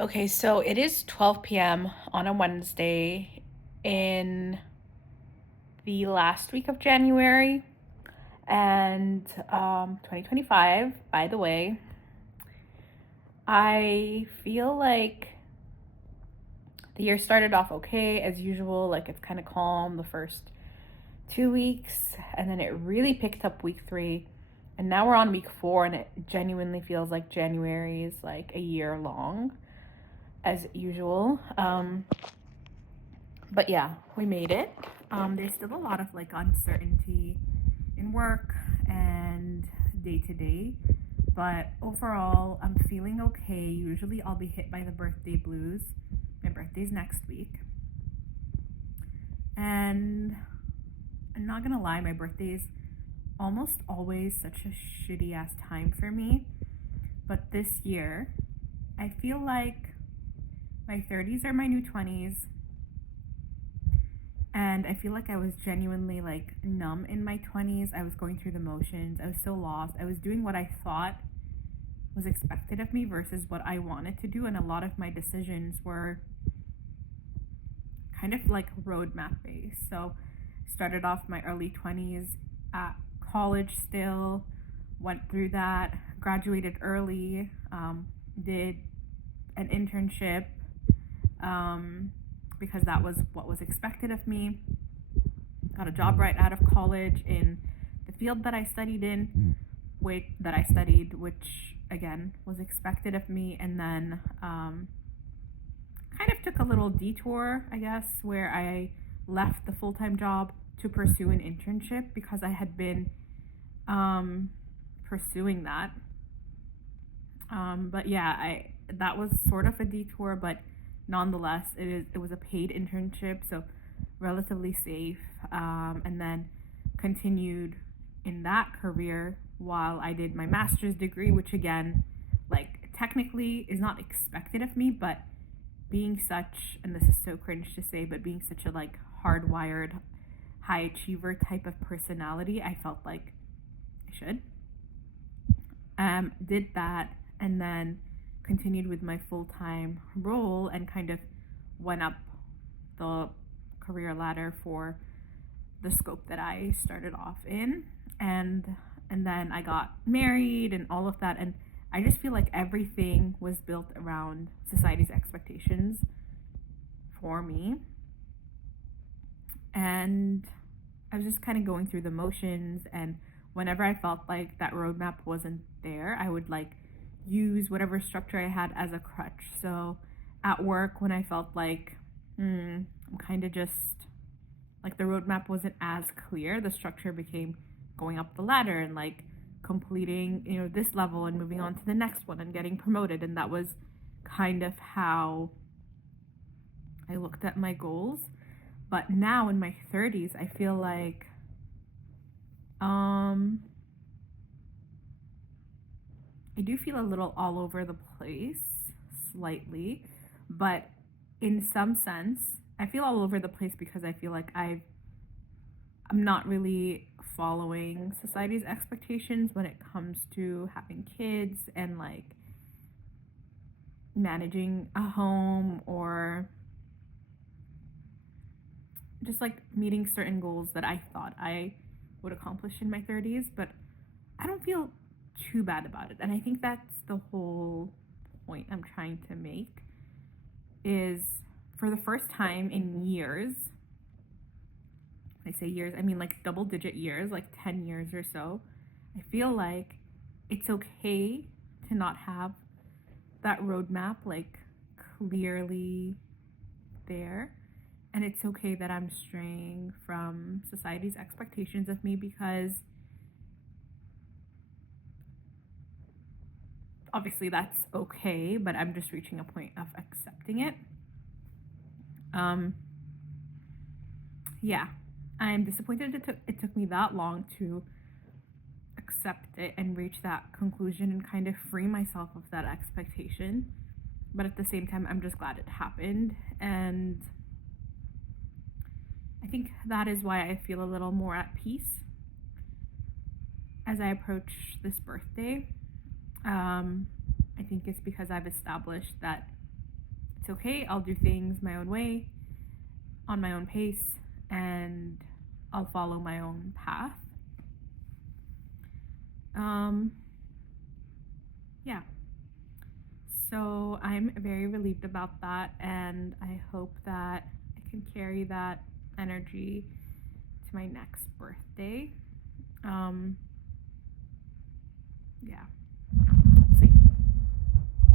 Okay, so it is 12 p.m. on a Wednesday in the last week of January and 2025. By the way, I feel like the year started off okay as usual. Like it's kind of calm the first 2 weeks, and then it really picked up week three. And now we're on week four, and it genuinely feels like January is like a year long as usual. But yeah, we made it. There's still a lot of like uncertainty in work and day to day, but overall, I'm feeling okay. Usually, I'll be hit by the birthday blues. My birthday's next week, and I'm not gonna lie, my birthday is almost always such a shitty ass time for me. But this year, I feel like my 30s are my new 20s, and I feel like I was genuinely like numb in my 20s. I was going through the motions. I was so lost. I was doing what I thought was expected of me versus what I wanted to do. And a lot of my decisions were kind of like roadmap based. So, started off my early 20s at college still, went through that, graduated early, did an internship because that was what was expected of me. Got a job right out of college in the field that I studied in, which again was expected of me, and then kind of took a little detour, I guess, where I left the full time job to pursue an internship because I had been um, pursuing that. But yeah, I that was sort of a detour, but nonetheless, it was a paid internship, so relatively safe. And then continued in that career while I did my master's degree, which again, like technically is not expected of me, but being such, and this is so cringe to say, but being such a like hardwired high achiever type of personality, I felt like I should. Did that and then continued with my full time role and kind of went up the career ladder for the scope that I started off in. And and then I got married and all of that, and I just feel like everything was built around society's expectations for me. And I was just kind of going through the motions, and whenever I felt like that roadmap wasn't there, I would like use whatever structure I had as a crutch. So at work, when I felt like I'm kind of just like the roadmap wasn't as clear, the structure became going up the ladder and like completing, this level and moving on to the next one and getting promoted. And that was kind of how I looked at my goals. But now in my 30s, I feel like um I do feel a little all over the place slightly, but in some sense, I feel all over the place because I feel like I'm not really following society's expectations when it comes to having kids and like managing a home or just like meeting certain goals that I thought I would accomplish in my 30s, but I don't feel too bad about it. And I think that's the whole point I'm trying to make is for the first time in years, I say years, I mean like double digit years, like 10 years or so, I feel like it's okay to not have that roadmap like clearly there. And it's okay that I'm straying from society's expectations of me because obviously that's okay, but I'm just reaching a point of accepting it. Um, yeah, I'm disappointed it took me that long to accept it and reach that conclusion and kind of free myself of that expectation. But at the same time, I'm just glad it happened. And I think that is why I feel a little more at peace as I approach this birthday. Um, I think it's because I've established that it's okay. I'll do things my own way, on my own pace, and I'll follow my own path. Yeah. So I'm very relieved about that, and I hope that I can carry that energy to my next birthday. Yeah.